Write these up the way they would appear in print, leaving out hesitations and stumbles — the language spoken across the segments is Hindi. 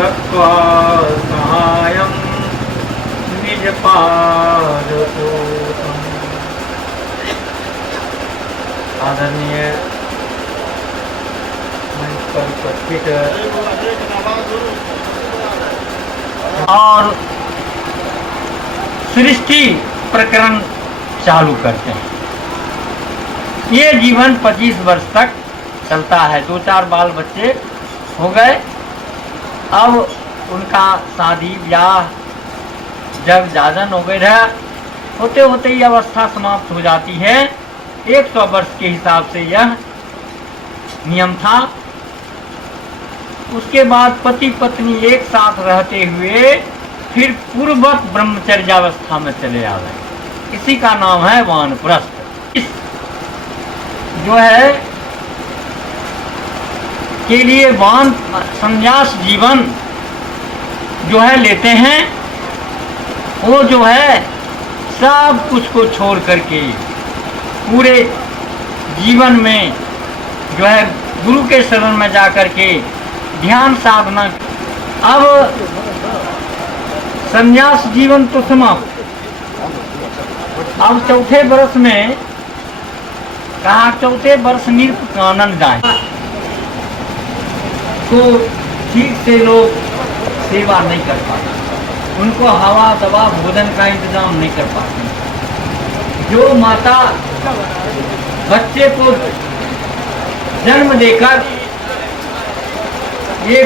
दत्वा सहायं निजपादतोषम्। आदरणीय मंच पर उपस्थित और सृष्टि प्रकरण चालू करते हैं। ये जीवन 25 वर्ष तक चलता है। 2-4 बाल बच्चे हो गए, अब उनका शादी ब्याह जब जाजन हो गए है, होते होते ही अवस्था समाप्त हो जाती है। 100 वर्ष के हिसाब से यह नियम था। उसके बाद पति पत्नी एक साथ रहते हुए फिर पूर्ववत ब्रह्मचर्यावस्था में चले आ गए। इसी का नाम है वानप्रस्थ। जो है के लिए वान संन्यास जीवन जो है लेते हैं, वो जो है सब कुछ को छोड़ करके पूरे जीवन में जो है गुरु के शरण में जा करके ध्यान साधना। अब संन्यास जीवन तो समाप्त। अब चौथे वर्ष में कहा, चौथे वर्ष नृप कानन जाए तो ठीक से लोग सेवा नहीं कर पाते, उनको हवा दवा भोजन का इंतजाम नहीं कर पाते। जो माता बच्चे को जन्म देकर ये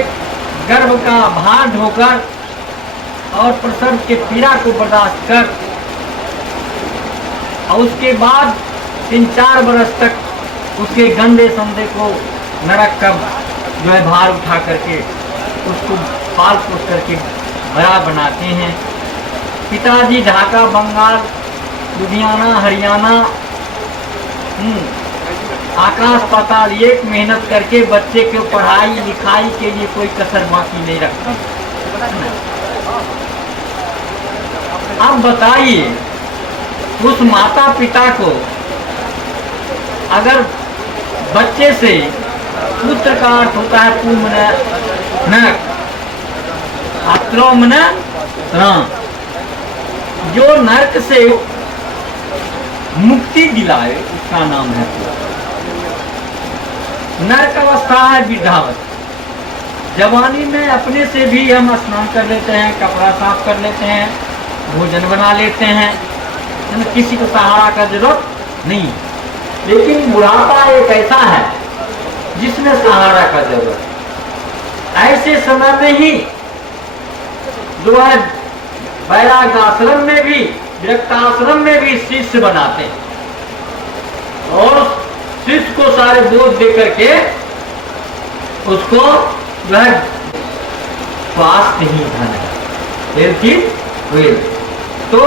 गर्भ का भार ढोकर और प्रसव के पीड़ा को बर्दाश्त कर और उसके बाद 3-4 बरस तक उसके गंदे संदे को नरक का जो है भार उठा करके उसको पाल पोस करके बड़ा बनाते हैं। पिताजी ढाका, बंगाल, लुधियाना, हरियाणा, आकाश पाताल एक मेहनत करके बच्चे को पढ़ाई लिखाई के लिए कोई कसर बाकी नहीं रखता। अब बताइए, उस माता पिता को अगर बच्चे से पुत्र का अर्थ होता है पुमन अत्रोमन, जो नरक से मुक्ति दिलाए उसका नाम है। नरक अवस्था है वृद्धावस्था। जवानी में अपने से भी हम स्नान कर लेते हैं, कपड़ा साफ कर लेते हैं, भोजन बना लेते हैं, किसी को सहारा का जरूरत नहीं। लेकिन बुढ़ापा एक ऐसा है जिसमें सहारा का जरूरत। ऐसे समय में ही जो है वैराग्य आश्रम में भी, विरक्त आश्रम में भी शिष्य बनाते हैं और शिष्य को सारे बोध दे करके उसको जो है स्वास्थ्य ही धन है, हेल्थ इज वेल्थ। तो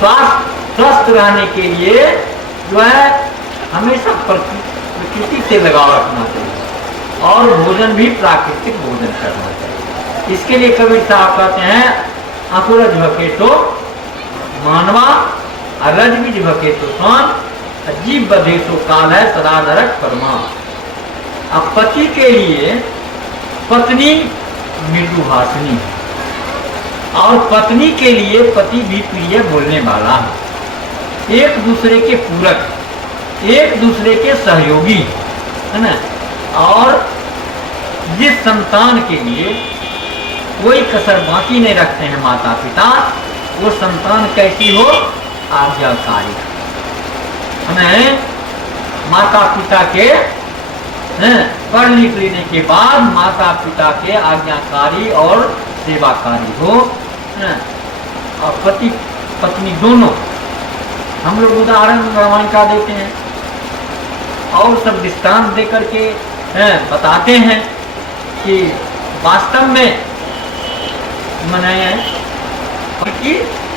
स्वस्थ रहने के लिए जो है हमेशा प्रकृति से लगाव रखना चाहिए और भोजन भी प्राकृतिक भोजन करना चाहिए। इसके लिए कबीर साहब कहते हैं, अकुरज भकेतो मानवा अरज बीज भकेतो स्वान, अजीब बधेशो काल है सदा नरक परमा। अब पति के लिए पत्नी मृदुभाषिनी है और पत्नी के लिए पति भी प्रिय बोलने वाला है। एक दूसरे के पूरक, एक दूसरे के सहयोगी है ना। और जिस संतान के लिए कोई कसर बाकी नहीं रखते हैं माता पिता, वो संतान कैसी हो, आज्ञाकारी। हमें माता पिता के पढ़ लिख लेने के बाद माता पिता के आज्ञाकारी और सेवाकारी हो। और पति पत्नी दोनों, हम लोग उदाहरण रामायण का देते हैं और सब दृष्टांत दे करके बताते हैं कि वास्तव में मनाए कि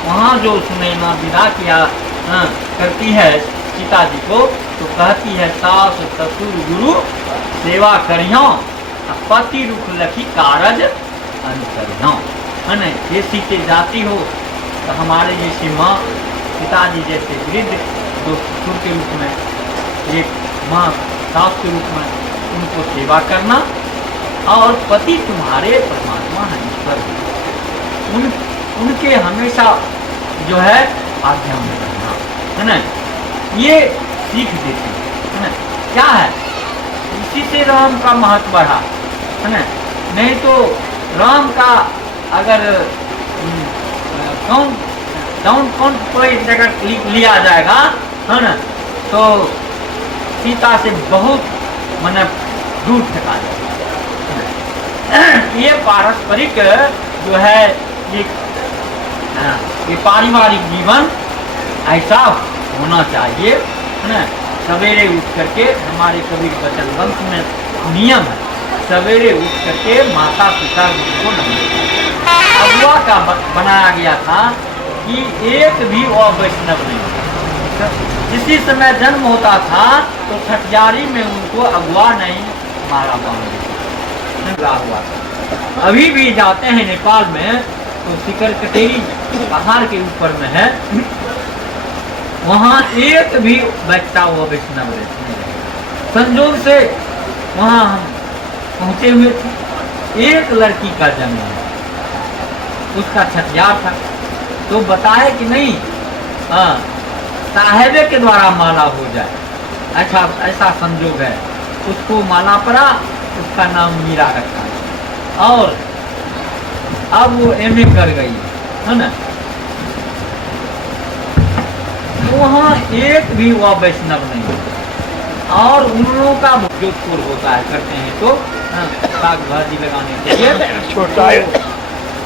वहाँ जो सुनैना विदा किया करती है सीता जी को, तो कहती है सास ससुर गुरु सेवा करियो, पति रुख लखी कारज अनुकरियो। है न, ये सीते जाती हो तो हमारे जैसे माँ, पिताजी जैसे वृद्ध, तो ससुर के रूप में, एक माँ सास के रूप में उनको सेवा करना और पति तुम्हारे परमात्मा है, ईश्वर है। उनके हमेशा जो है आज्ञा में रहना, है ना, ये सीख देती है ना। क्या है, इसी से राम का महत्व बढ़ा, है ना। नहीं तो राम का अगर कौन कोई जगह लिया जाएगा, है ना, तो सीता से बहुत मैंने दूर फेंका जाएगा। ये पारस्परिक जो है ये पारिवारिक जीवन ऐसा होना चाहिए, है ना। सवेरे उठ करके, हमारे कबीर वचन ग्रंथ में नियम है, सवेरे उठ करके माता पिता को नमस्कार। अगुआ का बनाया गया था कि एक भी वैष्णव नहीं, जिसी समय जन्म होता था तो छठियारी में उनको अगुआ नहीं मारा बांध हुआ। अभी भी जाते हैं नेपाल में तो सिकर कटेरी पहाड़ के ऊपर में है, वहाँ एक भी बच्चा वो वैष्णव रहते हैं। संजोग से वहाँ हम पहुँचे हुए थे, एक लड़की का जन्म है, उसका छठियार था, तो बताए कि नहीं साहेबे के द्वारा माला हो जाए, अच्छा ऐसा संजोग है। उसको माला पड़ा, उसका नाम मीरा रखा और अब वो एमए कर गई, है ना। वहाँ एक भी वह वैष्णव नहीं, और उन लोगों का जोधपुर होता है, करते हैं तो साग भाजी लगाने के लिए छोटा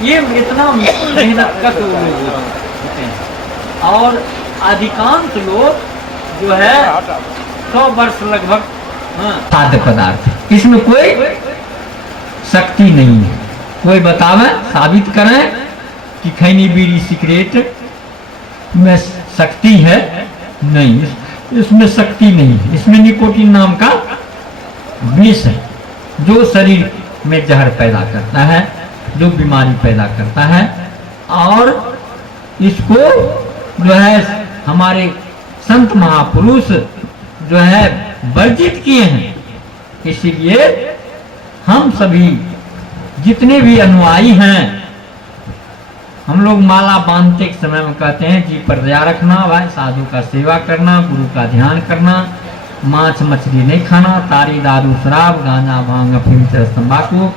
ये इतना मेहनत कर लोग होते हैं। और अधिकांश लोग जो है 100 वर्ष लगभग खाद्य पदार्थ, इसमें कोई शक्ति नहीं है। कोई बतावे, साबित करें कि खैनी बीड़ी सिगरेट में शक्ति है, नहीं, इसमें शक्ति नहीं है। इसमें निकोटीन नाम का विष है जो शरीर में जहर पैदा करता है, जो बीमारी पैदा करता है, और इसको जो है हमारे संत महापुरुष जो है वर्जित किए हैं। इसीलिए हम सभी जितने भी अनुयायी हैं, हम लोग माला बांधते के समय में कहते हैं जी पर दया रखना, भाई साधु का सेवा करना, गुरु का ध्यान करना, मांस मछली नहीं खाना, तारी दारू शराब गांजा भांग अफीम तंबाकू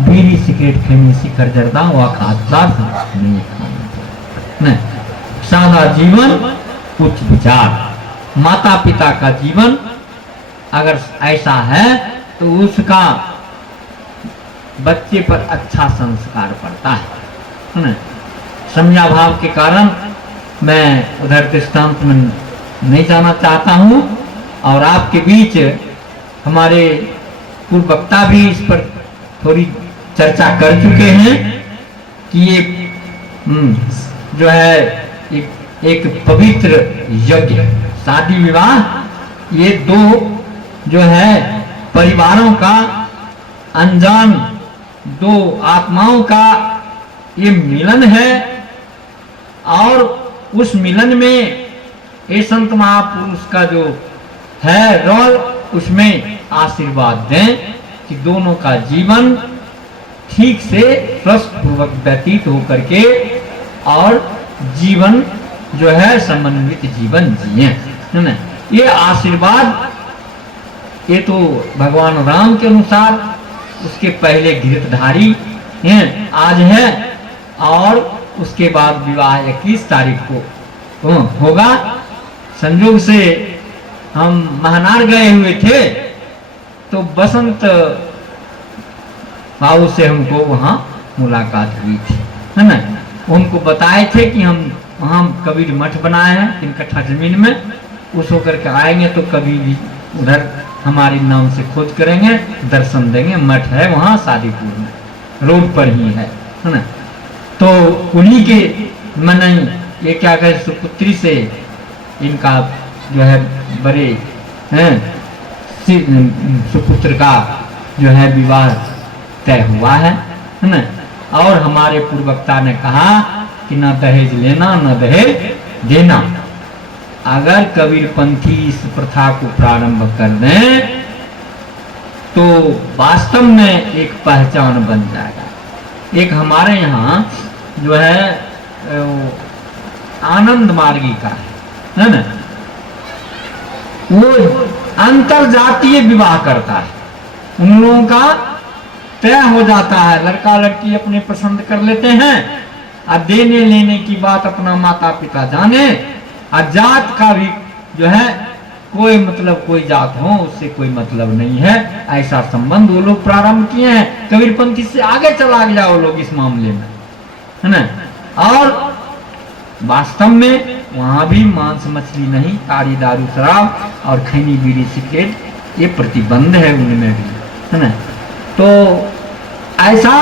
बीड़ी सिगरेट खैनी शिखर जर्दा व खाद्य नहीं खाना, सादा जीवन उच्च विचार। माता पिता का जीवन अगर ऐसा है तो उसका बच्चे पर अच्छा संस्कार पड़ता है ना। समझा भाव के कारण मैं उधर दृष्टांत में नहीं जाना चाहता हूँ, और आपके बीच हमारे पूर्व वक्ता भी इस पर थोड़ी चर्चा कर चुके हैं कि ये जो है एक पवित्र यज्ञ, शादी विवाह, ये दो जो है परिवारों का, अनजान दो आत्माओं का ये मिलन है, और उस मिलन में ये संत महापुरुष का जो है रोल, उसमें आशीर्वाद दें कि दोनों का जीवन ठीक से स्वस्थ पूर्वक व्यतीत होकर के और जीवन जो है समन्वित जीवन जिए, है ना। ये आशीर्वाद ये तो भगवान राम के अनुसार उसके पहले गिरधारी हैं, आज है, और उसके बाद विवाह 21 तारीख को होगा। संयोग से हम महानार गए हुए थे तो बसंत बाबू से हमको वहाँ मुलाकात हुई थी, है ना। उनको बताए थे कि हम वहाँ कबीर मठ बनाए हैं 3 कट्ठा जमीन में, उस होकर के आएंगे तो कभी भी उधर हमारे नाम से खोज करेंगे, दर्शन देंगे। मठ है वहाँ शादीपुर में, रोड पर ही है ना। तो उन्हीं के मन ये क्या कहे सुपुत्री से इनका जो है बड़े हैं सुपुत्र का जो है विवाह तय हुआ है ना। और हमारे पूर्ववक्ता ने कहा कि न दहेज लेना न दहेज देना। अगर कबीरपंथी इस प्रथा को प्रारंभ कर दें तो वास्तव में एक पहचान बन जाएगा। एक हमारे यहाँ जो है आनंद मार्गी का है ना, वो अंतर जातीय विवाह करता है। उन लोगों का तय हो जाता है, लड़का लड़की अपने पसंद कर लेते हैं, और देने लेने की बात अपना माता पिता जाने, और जात का भी जो है कोई मतलब, कोई जात हो उससे कोई मतलब नहीं है, ऐसा संबंध वो लोग प्रारंभ किए हैं। कबीरपंथी से आगे चला गया वो लोग इस मामले में, है ना। और वास्तव में वहां भी मांस मछली नहीं, ताड़ी दारू शराब और खैनी बीड़ी सिगरेट ये प्रतिबंध है उनमें भी, है ना। तो ऐसा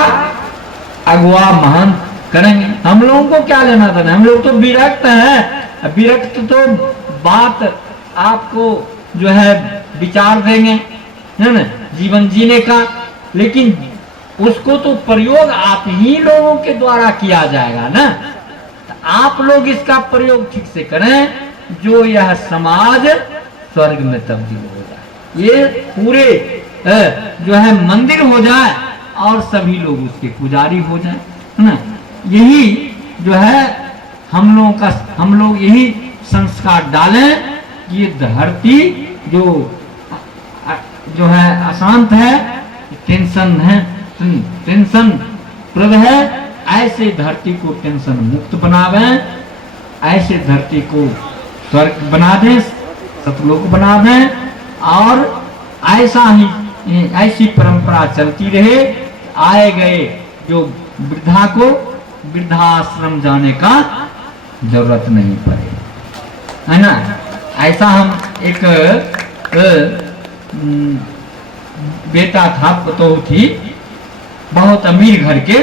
अगुआ महान करेंगे। हम लोगों को क्या लेना था, हम लोग तो विरक्त हैं। विरक्त तो बात आपको जो है विचार देंगे, है ना, जीवन जीने का, लेकिन उसको तो प्रयोग आप ही लोगों के द्वारा किया जाएगा ना। तो आप लोग इसका प्रयोग ठीक से करें, जो यह समाज स्वर्ग में तब्दील हो जाए, ये पूरे जो है मंदिर हो जाए और सभी लोग उसके पुजारी हो जाए, है ना। यही जो है हम लोग यही संस्कार डालें कि ये धरती जो है अशांत है, टेंशन प्रद है, ऐसे धरती को टेंशन मुक्त बनावे, ऐसे धरती को स्वर्ग बना दें, सतलोक बना दें, और ऐसी परंपरा चलती रहे। आए गए जो वृद्धा को वृद्धाश्रम जाने का जरूरत नहीं पड़े, है ना। ऐसा हम एक बेटा था, पतोह थी, बहुत अमीर घर के,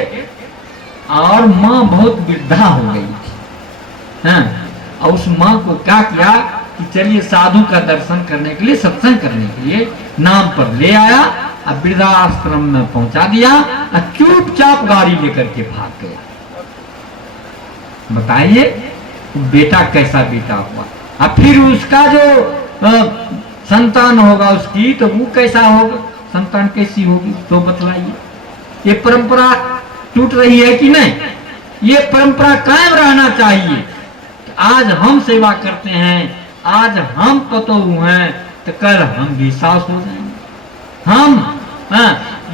और माँ बहुत वृद्धा हो गई थी, हाँ। और उस माँ को क्या किया कि चलिए साधु का दर्शन करने के लिए, सत्संग करने के लिए नाम पर ले आया, और वृद्धाश्रम में पहुंचा दिया, और चुपचाप गाड़ी लेकर के भाग गया। बताइए बेटा कैसा बेटा हुआ, और फिर उसका जो संतान होगा उसकी, तो वो कैसा होगा, संतान कैसी होगी, तो बतलाइए। ये परंपरा टूट रही है कि नहीं? ये परंपरा कायम रहना चाहिए। आज हम सेवा करते हैं, आज हम पतोह हैं, तो कल हम भी सास हो जाएंगे। हम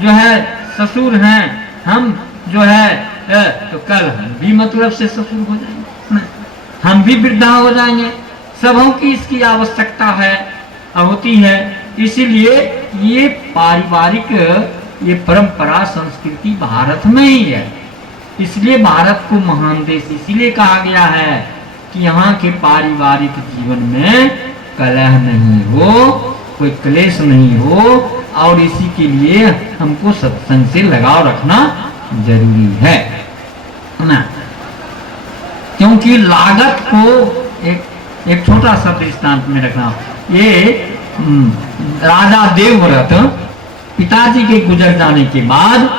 जो है ससुर हैं, हम जो है तो कल हम भी मतलब से ससुर हो जाएंगे, हम भी वृद्धा हो जाएंगे। सबों की इसकी आवश्यकता है, होती है। इसीलिए ये पारिवारिक ये परंपरा संस्कृति भारत में ही है। इसलिए भारत को महान देश इसलिए कहा गया है कि यहाँ के पारिवारिक जीवन में कलह नहीं हो, कोई क्लेश नहीं हो, और इसी के लिए हमको सत्संग से लगाव रखना जरूरी है ना। क्योंकि लागत को एक छोटा सा दृष्टांत में रखना। ये राजा देवव्रत पिताजी के गुजर जाने के बाद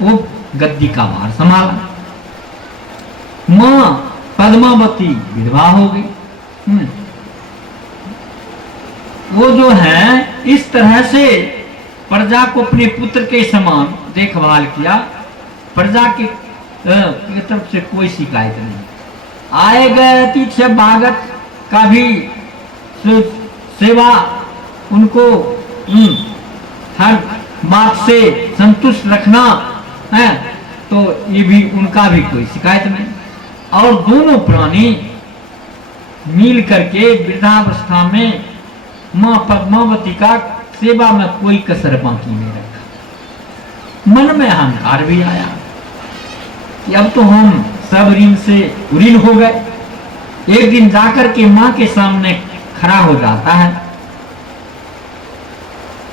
वो गद्दी का भार संभाला। मां पद्मावती विधवा हो गई। वो जो है इस तरह से प्रजा को अपने पुत्र के समान देखभाल किया। प्रजा की तरफ से कोई शिकायत नहीं। आए गए अतिथि भागत का भी सेवा उनको हर बात से संतुष्ट रखना है, तो ये भी उनका भी कोई शिकायत नहीं। और दोनों प्राणी मिल करके वृद्धावस्था में मां पद्मावती का सेवा में कोई कसर बाकी नहीं रखा। मन में अहंकार भी आया कि अब तो हम सब ऋण से ऋण हो गए। एक दिन जाकर के मां के सामने खड़ा हो जाता है,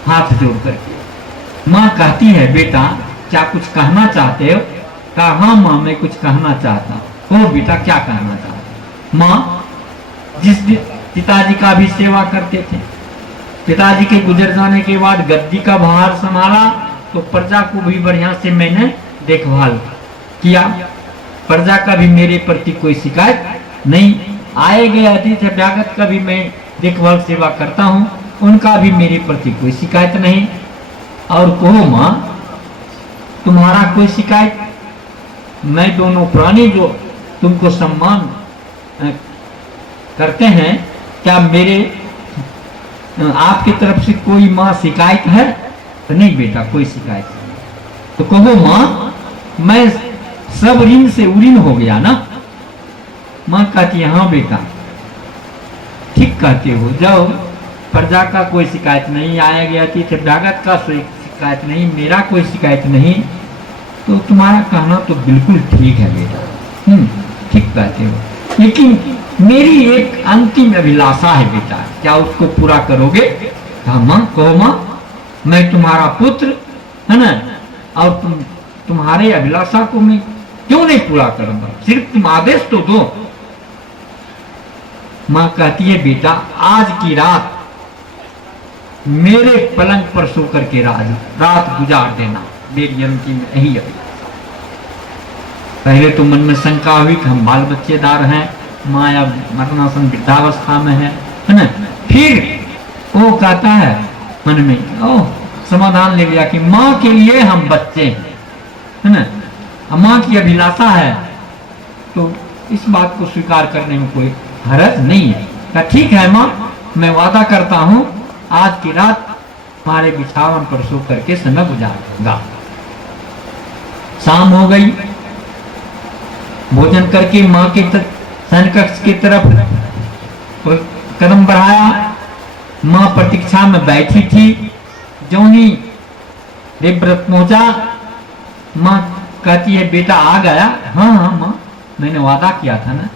हाथ जोड़ करके। मां कहती है, बेटा क्या कुछ कहना चाहते हो? कहा, हाँ मां मैं कुछ कहना चाहता हूँ। ओ बेटा क्या कहना चाहते? मां जिस पिताजी का भी सेवा करते थे, पिताजी के गुजर जाने के बाद गद्दी का भार संभाला, तो प्रजा को भी बढ़िया से मैंने देखभाल किया। प्रजा का भी मेरे प्रति कोई शिकायत नहीं। आए गए अतिथि अभ्यागत का भी मैं देखभाल सेवा करता हूँ। उनका भी मेरे प्रति कोई शिकायत नहीं। और कहो माँ, तुम्हारा कोई शिकायत? मैं दोनों प्राणी जो तुमको सम्मान करते हैं, क्या मेरे आपकी तरफ से कोई माँ शिकायत है? नहीं बेटा, कोई शिकायत नहीं। तो कहो माँ, मैं सब ऋण से उऋण हो गया ना? माँ कहती है हाँ बेटा, ठीक कहते हो, जाओ, प्रजा का कोई शिकायत नहीं, आया गया तीर्थभ्यागत का शिकायत नहीं, मेरा कोई शिकायत नहीं, तो तुम्हारा कहना तो बिल्कुल ठीक है बेटा, ठीक कहते हो, लेकिन मेरी एक अंतिम अभिलाषा है बेटा, क्या उसको पूरा करोगे? कहा माँ, कहो माँ, मैं तुम्हारा पुत्र है ना, और तुम्हारे अभिलाषा को मैं क्यों नहीं पूरा करूंगा, सिर्फ तुम आदेश तो दो। माँ कहती है बेटा, आज की रात मेरे पलंग पर सो करके रात गुजार देना, मेरी अंतिम यही अभिलाषा। पहले तो मन में शंका हुई कि हम बाल बच्चेदार हैं, माँ अब मरणासन वृद्धावस्था में है ना। फिर वो कहता है मन में, ओह, समाधान ले लिया कि माँ के लिए हम बच्चे हैं, है ना, माँ की अभिलाषा है, तो इस बात को स्वीकार करने में कोई हरज नहीं है। क्या ठीक है माँ, मैं वादा करता हूँ आज की रात हमारे बिछावन पर सो करके समय गुजार दूंगा। शाम हो गई, भोजन करके माँ के शयन कक्ष की तरफ कदम बढ़ाया। माँ प्रतीक्षा में बैठी थी, जो ही देवव्रत पहुंचा, माँ कहती है बेटा आ गया? हाँ हाँ माँ, मैंने वादा किया था ना,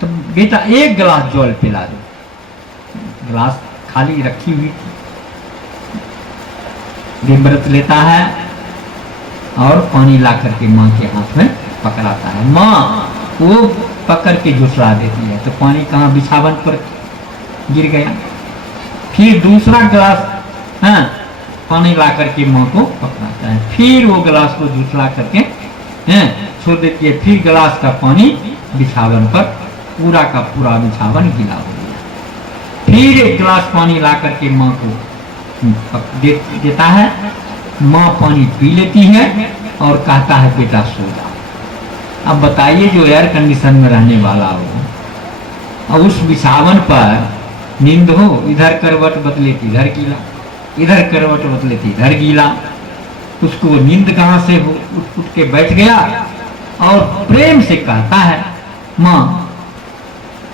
तो बेटा एक गिलास जल पिला दो। गिलास खाली रखी हुई थी, देवव्रत लेता है और पानी ला करके माँ के हाथ में पकड़ाता है। माँ वो पकड़ के झुसला देती है, तो पानी कहाँ बिछावन पर गिर गया। फिर दूसरा गिलास पानी ला करके माँ को पकड़ाता है, फिर वो गिलास को झुसला करके छोड़ देती है, फिर गिलास का पानी बिछावन पर पूरा का पूरा बिछावन गीला हो गया। फिर एक गिलास पानी ला करके माँ को देता है, माँ पानी पी लेती है और कहता है बेटा सो जा। अब बताइए, जो एयर कंडीशन में रहने वाला हो और उस बिछावन पर नींद हो, इधर करवट बदले तो इधर गीला, इधर करवट बदले तो इधर गीला, उसको नींद कहाँ से हो, उठ के बैठ गया और प्रेम से कहता है माँ,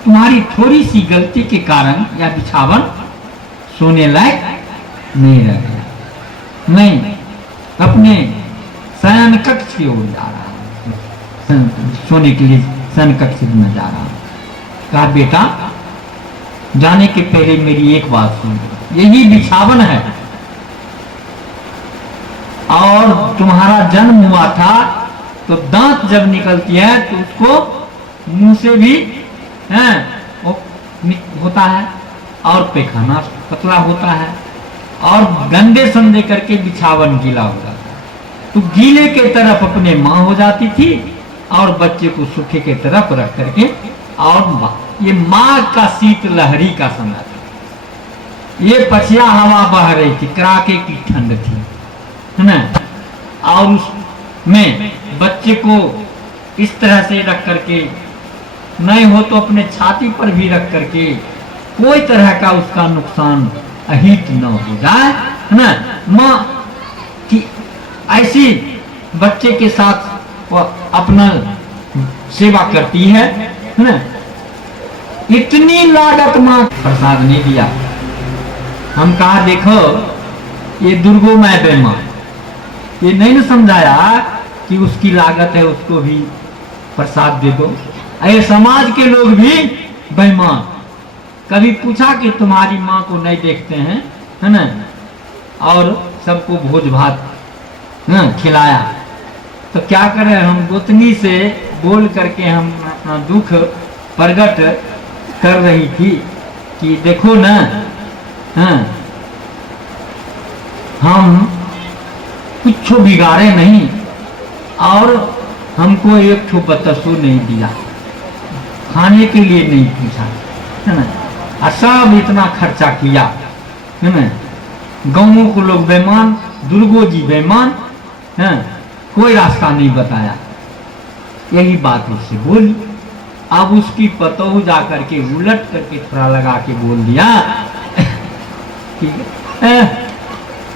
तुम्हारी थोड़ी सी गलती के कारण यह बिछावन सोने लायक नहीं रह गया, मैं अपने शयन कक्ष की ओर जा रहा हूँ, सोने के लिए शयन कक्ष में जा रहा हूँ। कहा बेटा, जाने के पहले मेरी एक बात सुन, यही बिछावन है और तुम्हारा जन्म हुआ था तो दांत जब निकलती है तो उसको मुंह से भी होता है और पैखाना पतला होता है और गंदे संदे करके बिछावन गीला हो जाता है, तो गीले के तरफ अपने माँ हो जाती थी और बच्चे को सूखे के तरफ रख करके, और ये माँ का शीत लहरी का समय था, ये पछिया हवा बह रही थी, कड़ाके की ठंड थी, है ना, और उसमें बच्चे को इस तरह से रख करके, नहीं हो तो अपने छाती पर भी रख करके, कोई तरह का उसका नुकसान अहित न हो जाए, है ना। माँ की ऐसी बच्चे के साथ वो अपना सेवा करती है ना। इतनी लागत माँ प्रसाद नहीं दिया। हम कहा देखो ये दुर्गोमय बेमा, ये नहीं न समझाया कि उसकी लागत है, उसको भी प्रसाद दे दो। अरे समाज के लोग भी बेईमान, कभी पूछा कि तुम्हारी माँ को नहीं देखते हैं, है ना, और सबको भोज भात खिलाया, तो क्या करें, हम गोतनी से बोल करके हम अपना दुख प्रकट कर रही थी कि देखो ना, हम कुछ बिगाड़े नहीं और हमको एक ठो बतसू नहीं दिया, खाने के लिए नहीं पूछा, है ना, सब इतना खर्चा किया है ना, गाँवों को लोग बेईमान, दुर्गो जी बेईमान, है, कोई रास्ता नहीं बताया। यही बात उससे बोली। अब उसकी पतोहू जा करके उलट करके थोड़ा लगा के बोल दिया कि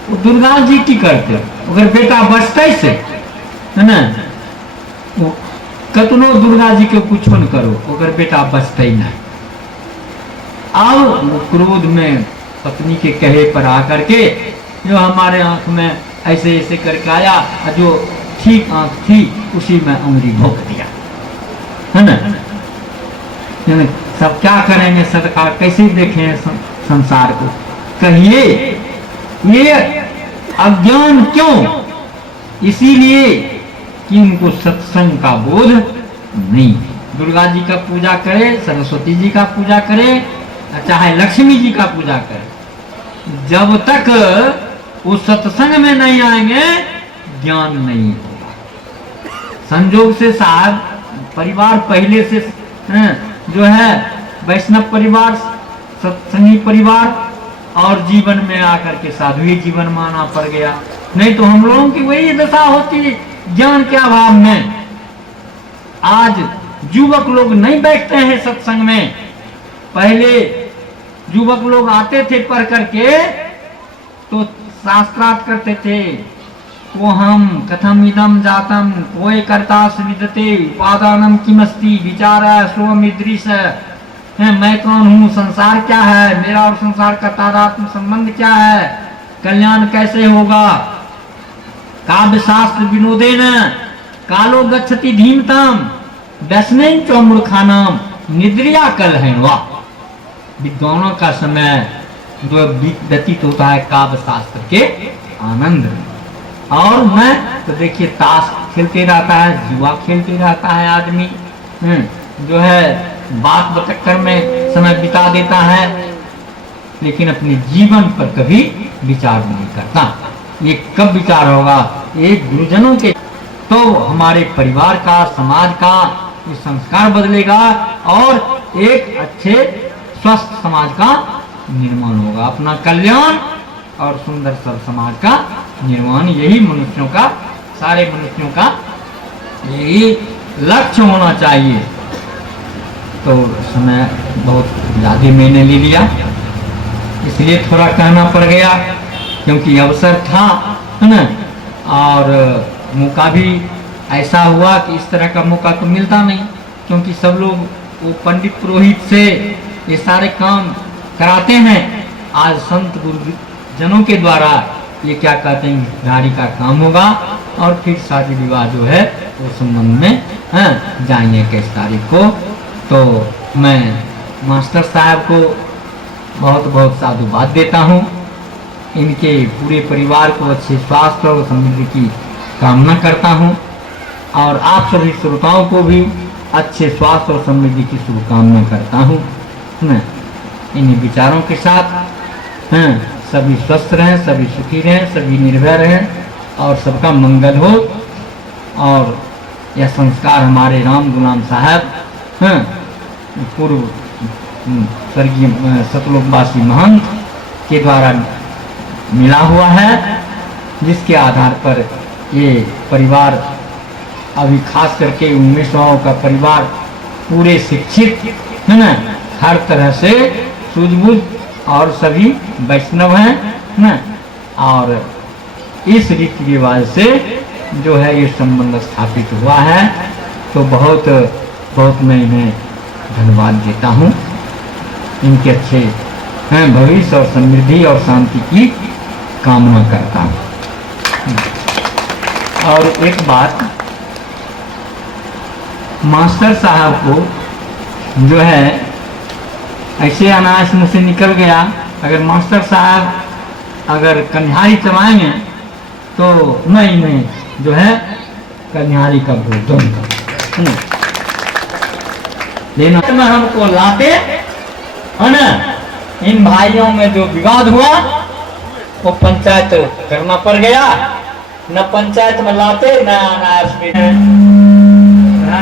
वो दुर्गा जी की करते अगर बेटा बचते से, है ना, वो कतनो दुर्गा जी के कुछ न करो अगर बेटा बचते ही नहीं। अब वो क्रोध में पत्नी के कहे पर आकर के जो हमारे आंख में ऐसे ऐसे करके आया, जो ठीक आंख थी उसी में उंगली भोंक दिया, है ना। सब क्या करेंगे, सदका कैसे देखें संसार को, कहिए ये अज्ञान क्यों? इसीलिए कि उनको सत्संग का बोध नहीं। दुर्गा जी का पूजा करे, सरस्वती जी का पूजा करे, चाहे लक्ष्मी जी का पूजा करे, जब तक वो सत्संग में नहीं आएंगे ज्ञान नहीं होगा। संजोग से साहब परिवार पहले से जो है वैष्णव परिवार, सत्संगी परिवार, और जीवन में आकर के साधुई जीवन माना पड़ गया। नहीं तो हम लोगों की वही दशा होती ज्ञान के अभाव में। आज युवक लोग नहीं बैठते हैं सत्संग में। पहले युवक लोग आते थे पढ़ करके तो शास्त्रार्थ करते थे, को हम कथम इदम जातम कोई कर्ता विदते उपादानम किमस्ति विचार स्वमिदृश है, मैं कौन हूँ, संसार क्या है, मेरा और संसार का तादात्म्य संबंध क्या है, कल्याण कैसे होगा। काव्य शास्त्र विनोदेन कालो गच्छति धीमताम व्यसनेन च मूर्खानाम निद्रिया कल है। वाह, विद्वानों का समय जो व्यतीत होता है काव्य शास्त्र के आनंद में। और मैं तो देखिए ताश खेलते रहता है, जुआ खेलते रहता है आदमी, जो है बात बतक्कर में समय बिता देता है, लेकिन अपने जीवन पर कभी विचार नहीं करता। ये कब विचार होगा? एक गुरुजनों के तो हमारे परिवार का, समाज का ये संस्कार बदलेगा और एक अच्छे स्वस्थ समाज का निर्माण होगा। अपना कल्याण और सुंदर सब समाज का निर्माण, यही मनुष्यों का, सारे मनुष्यों का यही लक्ष्य होना चाहिए। तो समय बहुत ज़्यादा मैंने ले लिया, इसलिए थोड़ा कहना पड़ गया, क्योंकि अवसर था, है ना, और मौका भी ऐसा हुआ कि इस तरह का मौका तो मिलता नहीं, क्योंकि सब लोग वो पंडित पुरोहित से ये सारे काम कराते हैं। आज संत गुरुजनों के द्वारा ये क्या कहते हैं, गाड़ी का काम होगा और फिर शादी विवाह जो है वो संबंध में जाएंगे 21 तारीख को। तो मैं मास्टर साहब को बहुत बहुत साधुवाद देता हूँ। इनके पूरे परिवार को अच्छे स्वास्थ्य और समृद्धि की कामना करता हूँ, और आप सभी श्रोताओं को भी अच्छे स्वास्थ्य और समृद्धि की शुभकामना करता हूँ। इन विचारों के साथ सभी स्वस्थ रहें, सभी सुखी रहें, सभी निर्भय रहें और सबका मंगल हो। और यह संस्कार हमारे राम गुलाम साहब पूर्व स्वर्गीय सतलोकवासी महंत के द्वारा मिला हुआ है, जिसके आधार पर ये परिवार अभी खास करके 1900 का परिवार पूरे शिक्षित है ना, हर तरह से सूझबूझ और सभी वैष्णव हैं ना, और इस रीति रिवाज से जो है ये संबंध स्थापित हुआ है। तो बहुत बहुत मैं इन्हें धन्यवाद देता हूँ। इनके अच्छे भविष्य और समृद्धि और शांति की कामना करता हूँ। और एक बात, मास्टर साहब को जो है ऐसे अनायास मुझसे निकल गया, अगर मास्टर साहब अगर कन्हारी चलाएंगे तो मैं इन्हें जो है कन्हारी का भोग दूंगा। लेना हमको लाते है ना, इन भाइयों में जो विवाद हुआ वो पंचायत करना पड़ गया, न पंचायत में लाते न अनायास में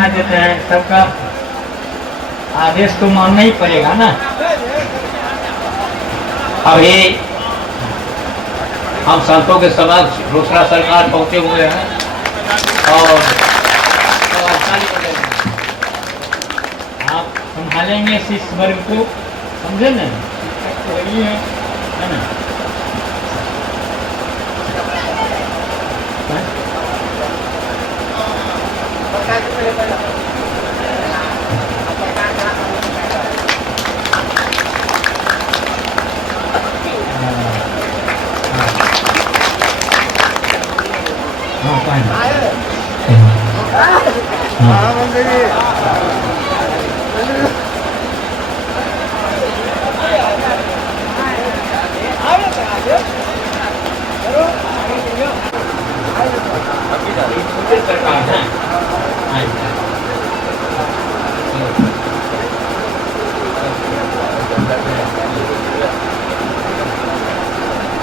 देते हैं। सबका आदेश तो मानना ही पड़ेगा ना। अभी हम संतों के समक्ष दूसरा सरकार पहुंचे हुए हैं और आप संभालेंगे शिष्य वर्ग को, समझे ना, तो वही है ना।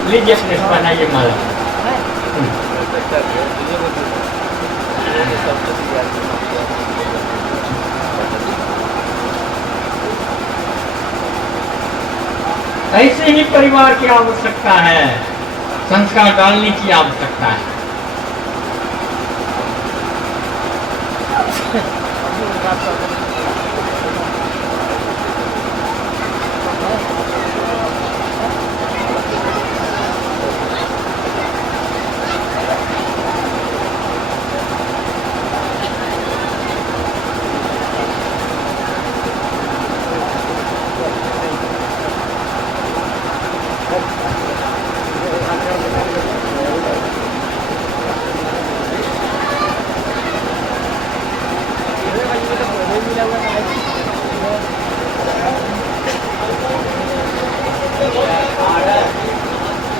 लीजिए अपने बनाइए माला। ऐसे ही परिवार की आवश्यकता है, संस्कार डालने की आवश्यकता है।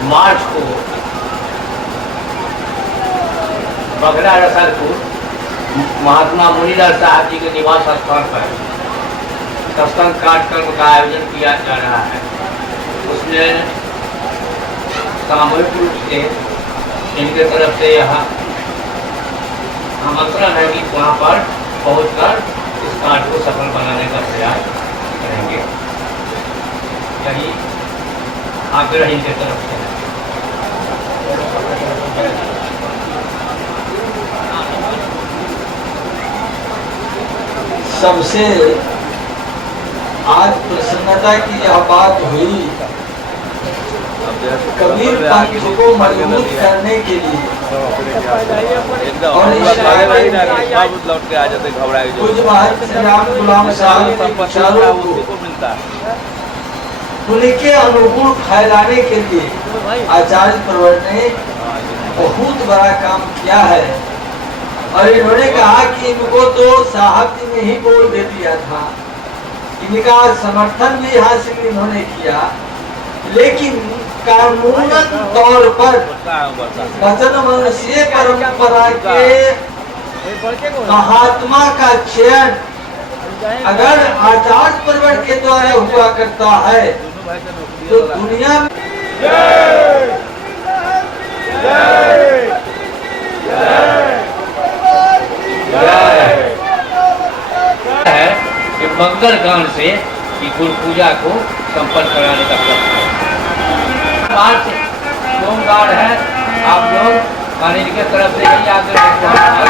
मार्च को बगड़ा रसलपुर महात्मा मुनीलाल साहब जी के निवास स्थान पर सत्संग कार्यक्रम का आयोजन किया जा रहा है। उसमें सामूहिक रूप से इनके तरफ से यह आमंत्रण है कि वहाँ पर पहुंचकर इस कार्य को सफल बनाने का प्रयास करेंगे। यही आग्रह इनके तरफ से है। सबसे आज प्रसन्नता की यह बात हुई, कबीर पंथ को मजबूत करने के लिए और कुछ महाराज श्री राम गुलाम साहब के विचारों को उनके अनुकूल फैलाने के लिए आचार्य प्रवर ने बहुत बड़ा काम किया है। और इन्होंने कहा कि इनको तो साहब जी ने ही बोल दे दिया था, इनका समर्थन भी हासिल इन्होंने किया, लेकिन कानूनन तौर पर वचन मनुष्य परंपरा के महात्मा का चयन अगर आचार्य प्रवर के द्वारा हुआ करता है तो दुनिया में है कि मंगल गान से कि गुरु पूजा को संपन्न कराने का प्रयत्न है। मार्च सोमवार है, आप लोग पानी के तरफ से यही आग्रह चरण